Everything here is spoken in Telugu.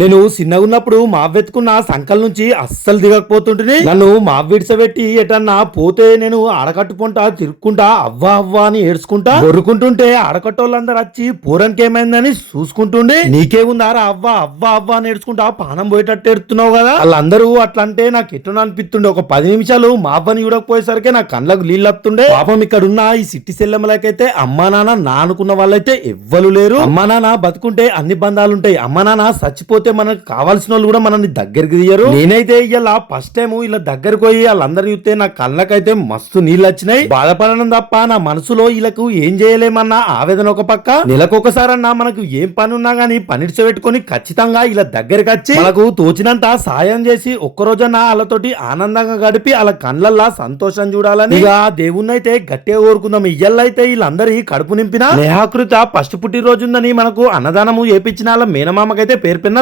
నేను చిన్నగా ఉన్నప్పుడు మావెత్తుకున్న సంకల నుంచి అస్సలు దిగకపోతుంటే నన్ను మావిడిసబెట్టి ఎటన్నా పోతే నేను ఆడకట్టుకుంటా తిరుక్కుంటా అవ్వా అవ్వా అని ఏడ్చుకుంటా. కొరుకుంటుంటే ఆడకట్టోళ్ళందరూ వచ్చి పూరానికి ఏమైందని చూసుకుంటుండే నీకేముందారా అవ్వా అవ్వా అవ్వా అని ఏడ్చుకుంటా పానం పోయేటట్టు ఎడుతున్నావు కదా. వాళ్ళందరూ అట్లా అంటే నాకు ఎట్లా అనిపిస్తుండే. ఒక పది నిమిషాలు మా అవ్వని చూడకపోయేసరికి నా కళ్ళకు నీళ్ళు వస్తుండే. పాపం ఇక్కడ ఉన్న ఈ సిట్టి సెల్లెమ్మలకైతే అమ్మా నాన్న నా అనుకున్న వాళ్ళైతే ఎవ్వరు లేరు. అమ్మా నాన్న బతుకుంటే అన్ని బంధాలుంటాయి. అమ్మా నాన్న చచ్చిపోతే మనకు కావాల్సిన వాళ్ళు కూడా మనల్ని దగ్గరికి తీయరు. నేనైతే ఇలా ఫస్ట్ టైం ఇలా దగ్గరికి పోయి వాళ్ళందరిని చూస్తే నా కళ్ళకైతే మస్తు నీళ్ళు వచ్చినాయి. బాధపడడం తప్ప నా మనసులో వీళ్ళకు ఏం చేయలేమన్న ఆవేదన ఒక పక్క. నెలకొకసారన్నా మనకు ఏం పని ఉన్నా గానీ పనిడిచి పెట్టుకొని ఖచ్చితంగా ఇలా దగ్గరికి వచ్చి మనకు తోచినంత సాయం చేసి ఒక్కరోజన్నా వాళ్ళతోటి ఆనందంగా గడిపి వాళ్ళ కళ్ళల్లా సంతోషం చూడాలని ఇక దేవుణ్ణి అయితే గట్టిగా కోరుకుందాం. ఇయ్యల్లైతే వీళ్ళందరి కడుపు నింపిన నేహాకృత ఫస్ట్ పుట్టినరోజు ఉందని మనకు అన్నదానము చేపించిన వాళ్ళ మేనమామకైతే పేరు పెన్న